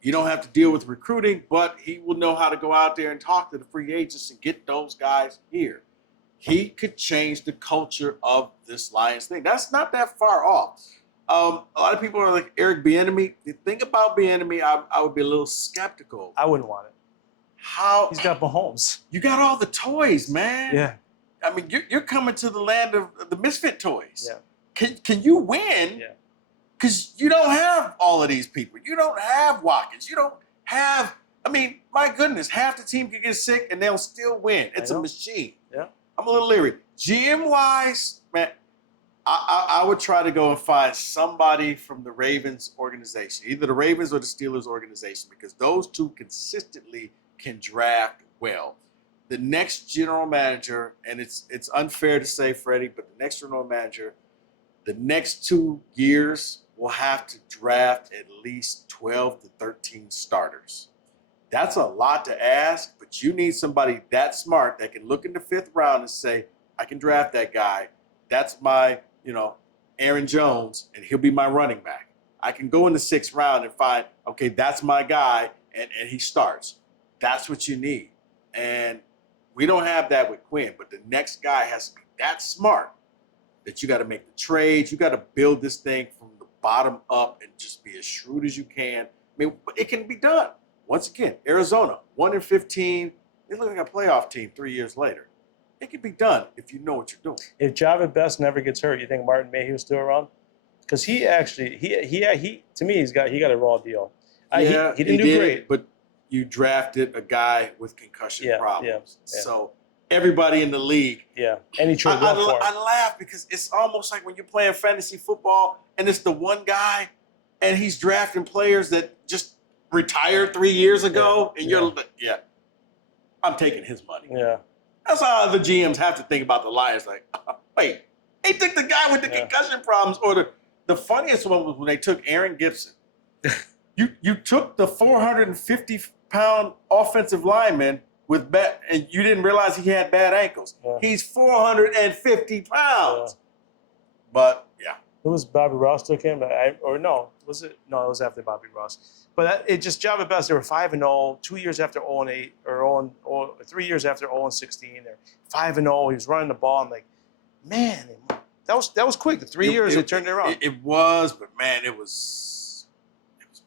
You don't have to deal with recruiting, but he will know how to go out there and talk to the free agents and get those guys here. He could change the culture of this Lions thing. That's not that far off. A lot of people are like, Eric Bieniemy. The thing about Bieniemy, I would be a little skeptical. I wouldn't want it. How? He's got Mahomes. You got all the toys, man. Yeah. I mean, you're coming to the land of the misfit toys. Yeah. Can you win? Yeah. Because you don't have all of these people. You don't have Watkins. You don't have, I mean, my goodness, half the team can get sick and they'll still win. It's a machine. Yeah. I'm a little leery. GM-wise, man, I would try to go and find somebody from the Ravens organization, either the Ravens or the Steelers organization, because those two consistently can draft well. The next general manager, and it's unfair to say Fredi, but the next general manager, the next 2 years will have to draft at least 12 to 13 starters. That's a lot to ask, but you need somebody that smart that can look in the 5th round and say, I can draft that guy. That's my, Aaron Jones, and he'll be my running back. I can go in the 6th round and find, okay, that's my guy, and he starts. That's what you need. And we don't have that with Quinn, but the next guy has to be that smart that you got to make the trades. You got to build this thing from the bottom up and just be as shrewd as you can. I mean, it can be done. Once again, Arizona, 1-15. They look like a playoff team 3 years later. It can be done if you know what you're doing. If Javid Best never gets hurt, you think Martin Mayhew's still around? Because he actually, to me, he got a raw deal. He didn't do great. But you drafted a guy with concussion problems. Yeah. So everybody in the league. Yeah, and he traded well for him. I laugh because it's almost like when you're playing fantasy football and it's the one guy and he's drafting players that just retired 3 years ago and you're I'm taking his money. Yeah. That's how the GMs have to think about the Lions. Like, wait, they took the guy with the concussion problems. Or the funniest one was when they took Aaron Gibson. You took the 450-pound offensive lineman with bad, and you didn't realize he had bad ankles. Yeah. He's 450 pounds. Yeah. But it was Bobby Ross took him, was it? No, it was after Bobby Ross. But it just Javid Best. They were 5-0, 2 years after 0-8, or 3 years after 0-16. They're 5-0. He was running the ball. I'm like, man, That was quick. The 3 years they turned it around. It was, but man, it was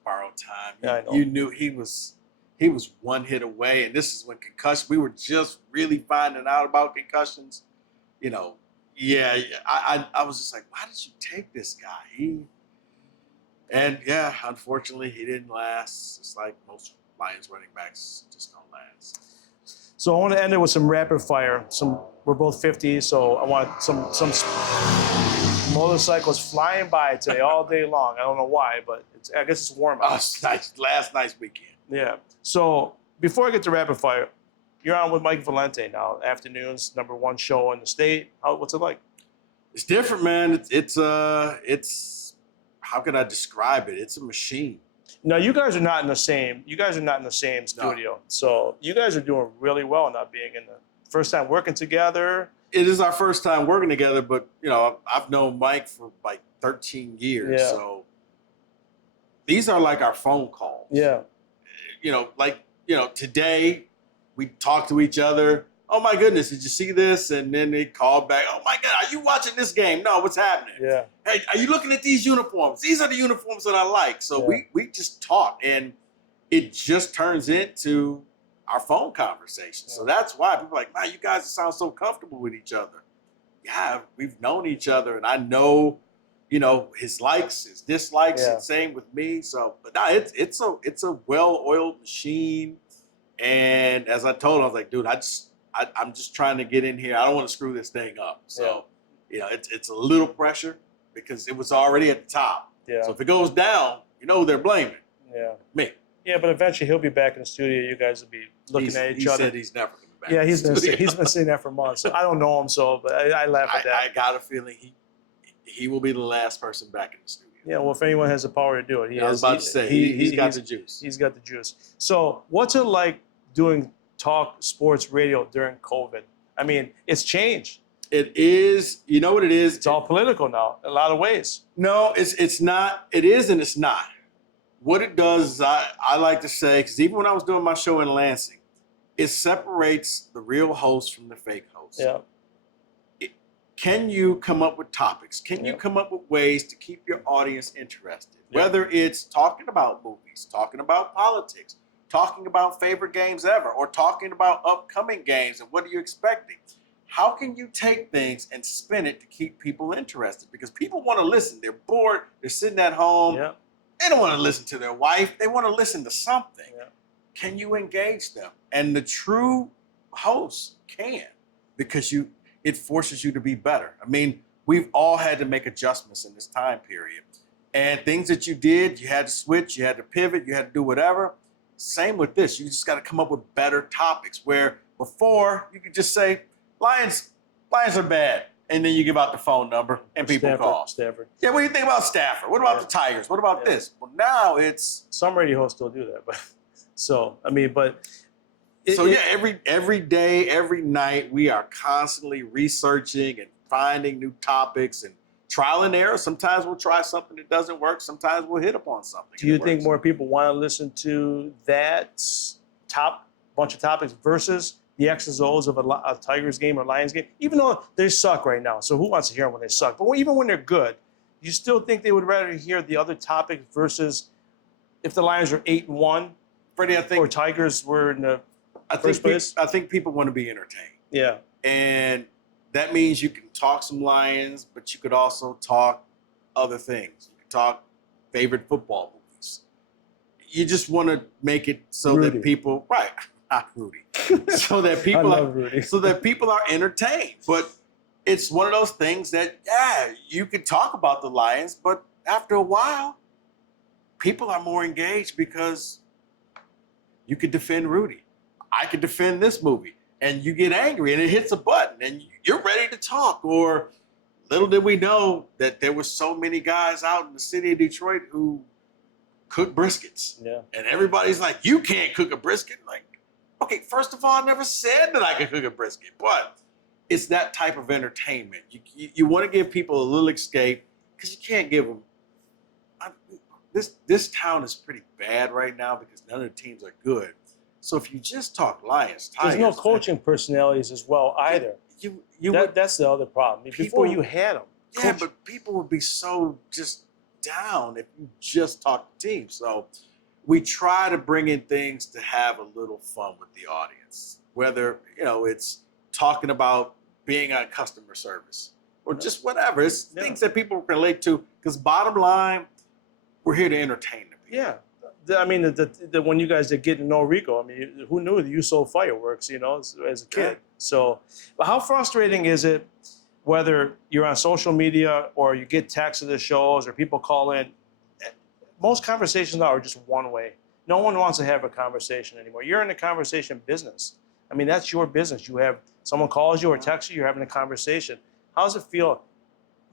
borrowed time. Yeah, I know. You knew he was one hit away, and this is when concussion. We were just really finding out about concussions. You know, yeah, I was just like, why did you take this guy? Unfortunately, he didn't last. It's like most Lions running backs just don't last. So I want to end it with some rapid fire. We're both 50, so I want some motorcycles flying by today all day long. I don't know why, but I guess it's warm out. Oh, it's nice. Nice weekend. Yeah. So before I get to rapid fire, you're on with Mike Valente now. Afternoons, #1 show in the state. What's it like? It's different, man. It's how can I describe it? It's a machine. Now you guys are not in the same. Studio. No. So you guys are doing really well not being in the first time working together. It is our first time working together, but you know, I've known Mike for like 13 years. Yeah. So these are like our phone calls. Yeah. Today we talk to each other. Oh my goodness, did you see this? And then they call back. Oh my God, are you watching this game? No, what's happening? Yeah. Hey, are you looking at these uniforms? These are the uniforms that I like. So we just talk, and it just turns into our phone conversation. So that's why people are like, man, you guys sound so comfortable with each other. Yeah, we've known each other, and I know, his likes, his dislikes, and same with me. So, but no, it's a well-oiled machine. And as I told him, I was like, dude, I'm just trying to get in here. I don't want to screw this thing up. So, it's a little pressure because it was already at the top. Yeah. So if it goes down, they're blaming me. Yeah, but eventually he'll be back in the studio. You guys will be looking at each other. He said he's never coming back. Yeah, he's been saying that for months. So I don't know him, but I laugh at that. I got a feeling he will be the last person back in the studio. Yeah, well, if anyone has the power to do it, I was about to say, he's got the juice. He's got the juice. So what's it like doing talk sports radio during COVID? I mean, it's changed. It is. You know what it is? It's all political now in a lot of ways. No, it's not. It is and it's not. What it does is I like to say, because even when I was doing my show in Lansing, it separates the real host from the fake host. Yeah. Can you come up with topics? Can you come up with ways to keep your audience interested? Yeah. Whether it's talking about movies, talking about politics, talking about favorite games ever, or talking about upcoming games and what are you expecting? How can you take things and spin it to keep people interested? Because people want to listen. They're bored. They're sitting at home. Yeah. They don't want to listen to their wife. They want to listen to something. Yeah. Can you engage them? And the true host can, because it forces you to be better. I mean, we've all had to make adjustments in this time period. And things that you did, you had to switch, you had to pivot, you had to do whatever. Same with this. You just got to come up with better topics where before you could just say, Lions are bad. And then you give out the phone number and people call. Stafford. Yeah, what do you think about Stafford? What about the Tigers? What about this? Well, now it's... Some radio hosts still do that. But every day, every night, we are constantly researching and finding new topics and trial and error. Sometimes we'll try something that doesn't work. Sometimes we'll hit upon something. Do you think more people want to listen to that bunch of topics versus the X's and O's of a Tigers game or Lions game? Even though they suck right now, so who wants to hear them when they suck? But even when they're good, you still think they would rather hear the other topics versus if the Lions are 8-1, Fredi, I think, or Tigers were in the first place? I think people want to be entertained. Yeah. And that means you can talk some Lions, but you could also talk other things. You could talk favorite football movies. You just want to make it so Rudy. that people, right, not Rudy, so that people are entertained. But it's one of those things that, you could talk about the Lions, but after a while, people are more engaged because you could defend Rudy. I could defend this movie. And you get angry and it hits a button and you're ready to talk. Or little did we know that there were so many guys out in the city of Detroit who cook briskets. Yeah. And everybody's like, you can't cook a brisket. Like, okay, first of all, I never said that I could cook a brisket, but it's that type of entertainment. You want to give people a little escape because you can't give them. This town is pretty bad right now because none of the teams are good. So if you just talk Lions, Tigers, there's no coaching personalities as well either. That's the other problem. Before you had them. Yeah, but people would be so just down if you just talk to teams. So we try to bring in things to have a little fun with the audience, whether it's talking about being on customer service or just whatever. It's things that people relate to. Because bottom line, we're here to entertain the people. Yeah. I mean, when you guys are getting to know Rico, I mean, who knew that you sold fireworks, as a kid? Yeah. So, but how frustrating is it, whether you're on social media or you get texts of the shows or people call in? Most conversations now are just one way. No one wants to have a conversation anymore. You're in the conversation business. I mean, that's your business. You have someone calls you or texts you, you're having a conversation. How does it feel?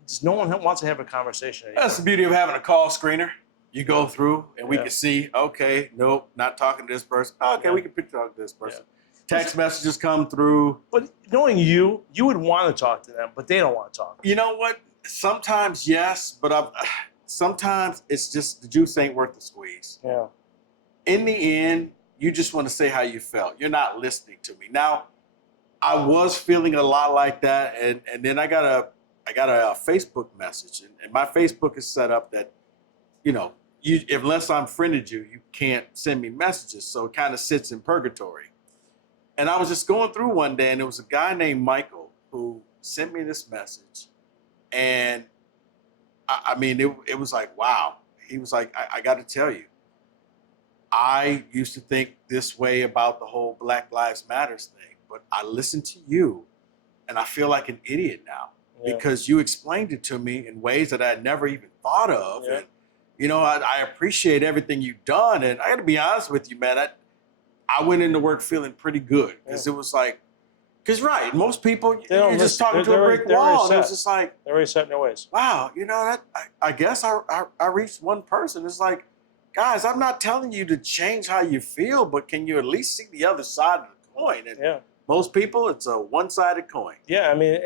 Just no one wants to have a conversation anymore. That's the beauty of having a call screener. You go through and we can see, okay, nope, not talking to this person. Okay, we can talk to this person. Yeah. Text messages come through. But knowing you would want to talk to them, but they don't want to talk. You know what? Sometimes yes, but sometimes it's just the juice ain't worth the squeeze. Yeah. In the end, you just want to say how you felt. You're not listening to me. Now, I was feeling a lot like that, and then I got a Facebook message, and my Facebook is set up that, unless I'm friended you can't send me messages. So it kind of sits in purgatory. And I was just going through one day, and there was a guy named Michael who sent me this message. And I mean, it was like, wow. He was like, I got to tell you, I used to think this way about the whole Black Lives Matters thing, but I listened to you, and I feel like an idiot now because you explained it to me in ways that I had never even thought of. Yeah. And, I appreciate everything you've done. And I got to be honest with you, man, I went into work feeling pretty good because it was like, most people, you're just talking to a brick wall. And it was just like, they're already set in their ways. Wow, I guess I reached one person. It's like, guys, I'm not telling you to change how you feel, but can you at least see the other side of the coin? And most people, it's a one-sided coin. Yeah, I mean,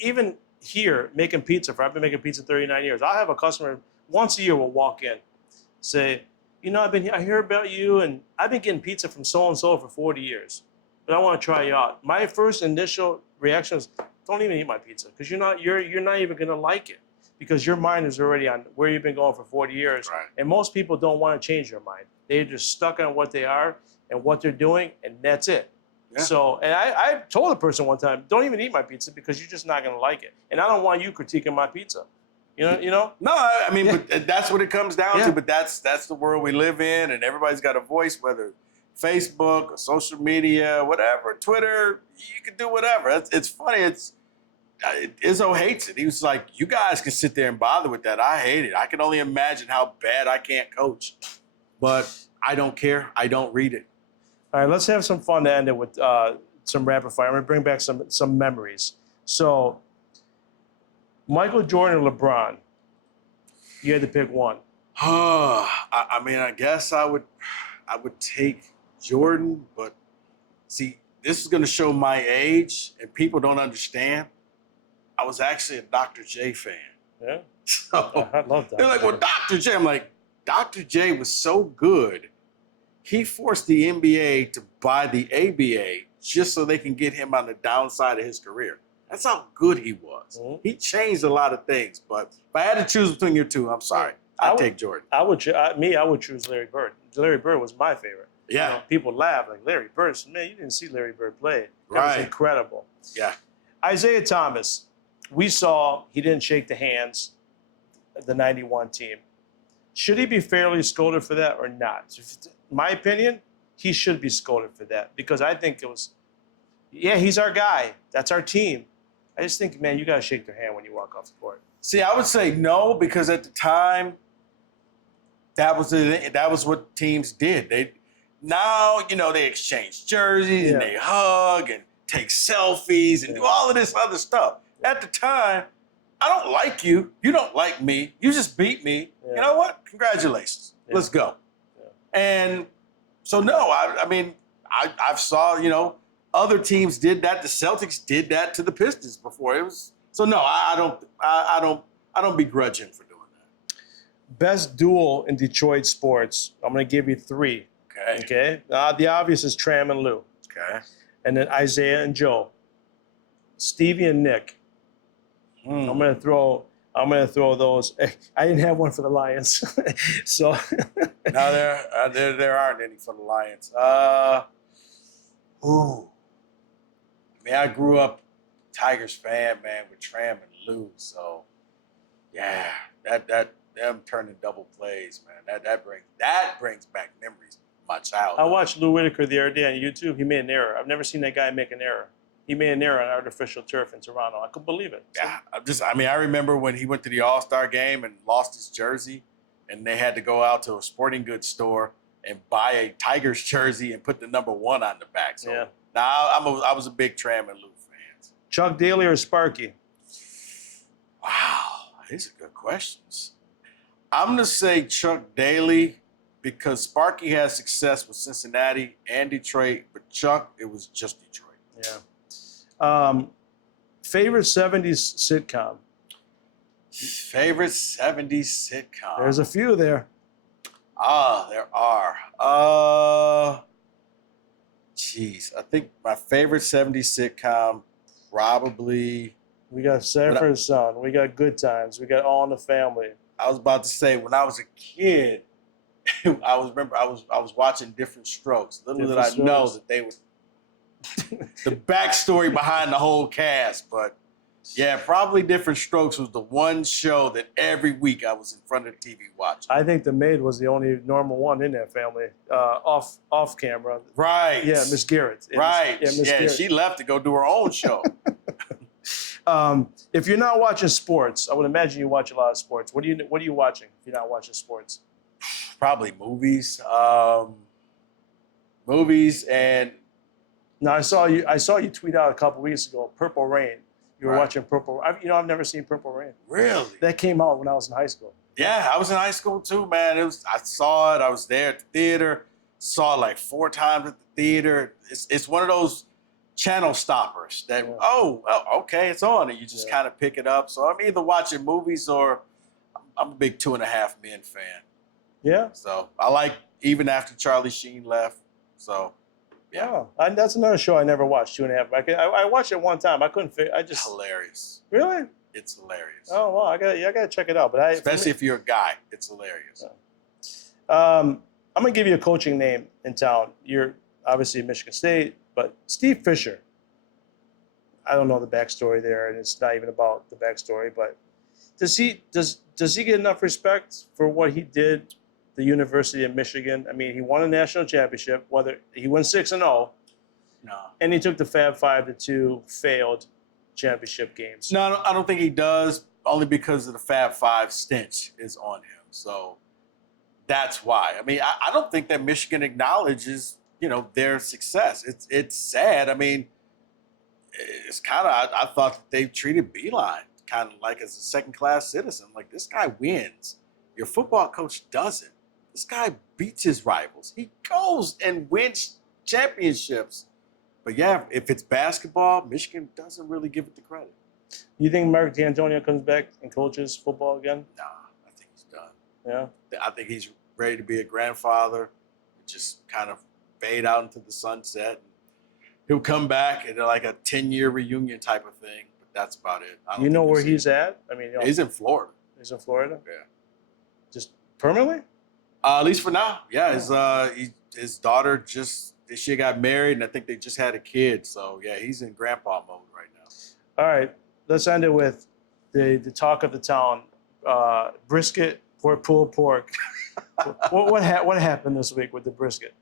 even here, making pizza, I've been making pizza 39 years. I'll have a customer once a year will walk in, say, I hear about you, and I've been getting pizza from so-and-so for 40 years, but I want to try you out. My first initial reaction is, don't even eat my pizza, because you're not even going to like it, because your mind is already on where you've been going for 40 years. Right. And most people don't want to change their mind. They're just stuck on what they are and what they're doing, and that's it. Yeah. So, and I told a person one time, don't even eat my pizza because you're just not going to like it. And I don't want you critiquing my pizza. You know? No, I mean, but that's what it comes down to. But that's the world we live in, and everybody's got a voice, whether Facebook or social media, whatever, Twitter, you can do whatever. It's funny. Izzo hates it. He was like, you guys can sit there and bother with that. I hate it. I can only imagine how bad I can't coach. But I don't care. I don't read it. All right, let's have some fun to end it with some rapid fire. I'm going to bring back some memories. So, Michael Jordan or LeBron? You had to pick one. I mean, I guess I would take Jordan, but see, this is going to show my age, and people don't understand. I was actually a Dr. J fan. Yeah? So I love that. They're like, well, Dr. J. I'm like, Dr. J was so good, he forced the NBA to buy the ABA just so they can get him on the downside of his career. That's how good he was. Mm-hmm. He changed a lot of things, but if I had to choose between your two, I'm sorry. I'd take Jordan. I would choose Larry Bird. Larry Bird was my favorite. Yeah. People laugh like, Larry Bird. Man, you didn't see Larry Bird play. That was incredible. Yeah. Isaiah Thomas, we saw he didn't shake the hands of the 91 team. Should he be fairly scolded for that or not? In my opinion, he should be scolded for that because I think it was, he's our guy. That's our team. I just think, man, you got to shake their hand when you walk off the court. See, I would say no because at the time, that was what teams did. They exchange jerseys and they hug and take selfies and do all of this other stuff. At the time, I don't like you. You don't like me. You just beat me. Yeah. You know what? Congratulations. Yeah. Let's go. Yeah. And so, no, I mean, I've saw, other teams did that. The Celtics did that to the Pistons before. It was so no. I don't begrudge him for doing that. Best duel in Detroit sports. I'm going to give you three. Okay. The obvious is Tram and Lou. Okay. And then Isaiah and Joe. Stevie and Nick. I'm gonna throw those. I didn't have one for the Lions, so No, there aren't any for the Lions. Ooh. I mean, I grew up Tigers fan, man, with Tram and Lou. So, yeah, them turning double plays, man. That brings back memories of my childhood. I watched Lou Whitaker the other day on YouTube. He made an error. I've never seen that guy make an error. He made an error on artificial turf in Toronto. I couldn't believe it. Yeah, I remember when he went to the All-Star game and lost his jersey, and they had to go out to a sporting goods store and buy a Tigers jersey and put the number 1 on the back. So yeah. now I was a big Tram and Lou fan. Chuck Daly or Sparky? Wow, these are good questions. I'm going to say Chuck Daly because Sparky had success with Cincinnati and Detroit, but Chuck, it was just Detroit. Yeah. Favorite 70s sitcom? Favorite 70s sitcom? There's a few there. There are. Geez, I think my favorite 70s sitcom probably... We got Sanford's Son. We got Good Times. We got All in the Family. I was about to say, when I was a kid, I was watching Different Strokes. Little did I know that they would the backstory behind the whole cast. But yeah, probably Different Strokes was the one show that every week I was in front of the TV watching. I think the maid was the only normal one in that family, off camera. Right. Yeah, Miss Garrett. Right. Miss Yeah, Garrett. she left to go do her own show. If you're not watching sports, I would imagine you watch a lot of sports. What are you watching if you're not watching sports? Probably movies. Movies and... Now I saw you tweet out a couple weeks ago, Purple Rain. You were watching Purple. I've never seen Purple Rain. Really? That came out when I was in high school. Yeah, I was in high school too, man. I saw it. I was there at the theater. Saw it like 4 times at the theater. It's one of those channel stoppers that okay, it's on, and you just kind of pick it up. So I'm either watching movies or I'm a big 2.5 Men fan. Yeah. So I like even after Charlie Sheen left. So. Yeah, that's another show I never watched. 2.5. I watched it one time. I couldn't fit. Hilarious. Really? It's hilarious. Oh wow, I gotta check it out. But especially if you're a guy, it's hilarious. I'm gonna give you a coaching name in town. You're obviously Michigan State, but Steve Fisher. I don't know the backstory there, and it's not even about the backstory. But does he get enough respect for what he did? The University of Michigan. I mean, he won a national championship. Whether he won 6-0, no, and he took the Fab Five to 2 failed championship games. No, I don't think he does. Only because of the Fab Five stench is on him. So that's why. I mean, I don't think that Michigan acknowledges their success. It's sad. I mean, it's kind of. I thought that they treated Beeline kind of like as a second-class citizen. Like, this guy wins. Your football coach doesn't. This guy beats his rivals. He goes and wins championships. But yeah, if it's basketball, Michigan doesn't really give it the credit. You think Mark D'Antonio comes back and coaches football again? Nah, I think he's done. Yeah? I think he's ready to be a grandfather, just kind of fade out into the sunset. He'll come back at like a 10-year reunion type of thing, but that's about it. You know where he's at? I mean, he's in Florida. He's in Florida? Yeah. Just permanently? At least for now. Yeah, his daughter she got married, and I think they just had a kid. So yeah, he's in grandpa mode right now. All right, let's end it with the talk of the town: brisket, pulled pork. what happened this week with the brisket?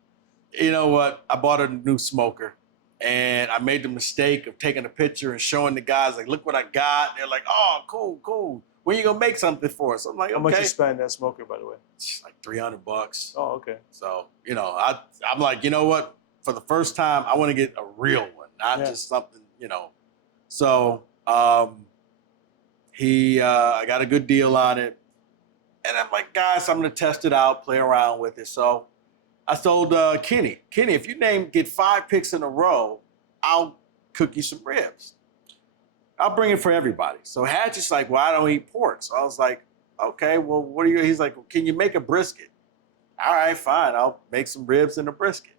You know what? I bought a new smoker, and I made the mistake of taking a picture and showing the guys, like, look what I got. And they're like, oh, cool. When you gonna make something for us? I'm like, okay. How much you spend that smoker, by the way? It's like $300. Oh, okay. So, I'm like, you know what? For the first time, I want to get a real one, not just something, So, I got a good deal on it. And I'm like, guys, I'm gonna test it out, play around with it. So I told Kenny, if you get 5 picks in a row, I'll cook you some ribs. I'll bring it for everybody. So Hatch is like, well, I don't eat pork. So I was like, okay, well, what are you? He's like, well, can you make a brisket? All right, fine. I'll make some ribs and a brisket.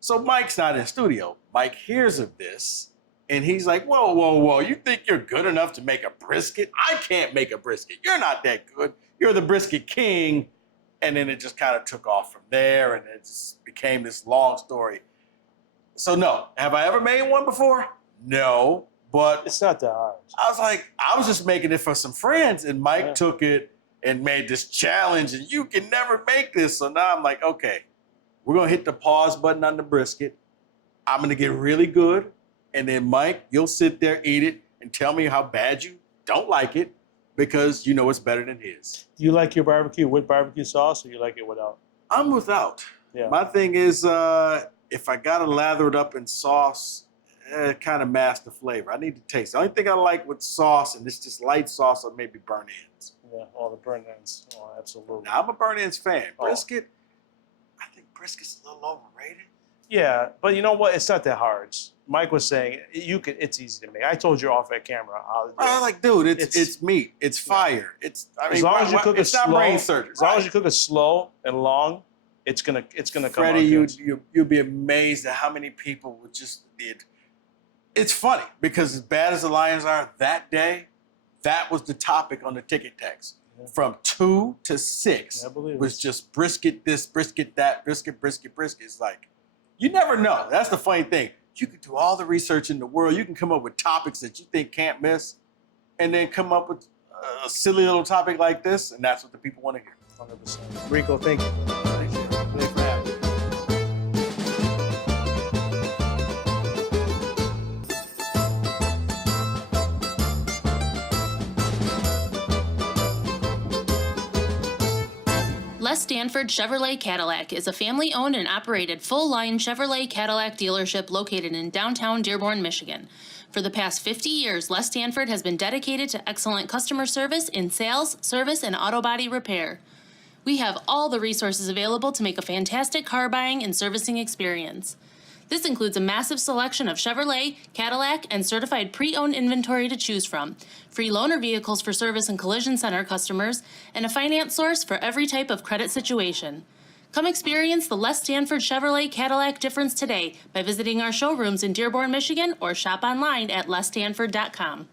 So Mike's not in studio. Mike hears of this, And he's like, whoa, whoa, whoa, you think you're good enough to make a brisket? I can't make a brisket. You're not that good. You're the brisket king. And then it just kind of took off from there, and it just became this long story. So no, have I ever made one before? No, but It's not that hard. I was just making it for some friends, and Mike took it and made this challenge, and you can never make this. So now I'm like, okay, we're gonna hit the pause button on the brisket. I'm gonna get really good, and then Mike, you'll sit there, eat it, and tell me how bad you don't like it, because you know it's better than his. Do you like your barbecue with barbecue sauce, or you like it without? I'm without. Yeah. My thing is, if I gotta lather it up in sauce, it kind of masks the flavor. I need to taste. The only thing I like with sauce, and it's just light sauce, or maybe burnt ends. Yeah, all the burnt ends. Oh, absolutely. Now, I'm a burnt ends fan. Oh. Brisket, I think brisket's a little overrated. Yeah, but you know what? It's not that hard. Mike was saying it's easy to make. I told you off at camera how to do I it. like, dude, it's meat. It's fire. It's As long as you cook it it's not slow, brain surgery. as long as you cook it slow and long, it's gonna come out Fredi, good. you'd be amazed at how many people would just it's funny because as bad as the Lions are that day, that was the topic on the ticket text. Yeah. From 2 to 6 I believe was it. just brisket this, brisket that, brisket. It's like, you never know. That's the funny thing. You can do all the research in the world. You can come up with topics that you think can't miss, and then come up with a silly little topic like this, and that's what the people want to hear. 100%. Rico, thank you. Thanks for having me. Les Stanford Chevrolet Cadillac is a family-owned and operated full-line Chevrolet Cadillac dealership located in downtown Dearborn, Michigan. For the past 50 years, Les Stanford has been dedicated to excellent customer service in sales, service, and auto body repair. We have all the resources available to make a fantastic car buying and servicing experience. This includes a massive selection of Chevrolet, Cadillac, and certified pre-owned inventory to choose from, free loaner vehicles for service and collision center customers, and a finance source for every type of credit situation. Come experience the Les Stanford Chevrolet Cadillac difference today by visiting our showrooms in Dearborn, Michigan, or shop online at lesstanford.com.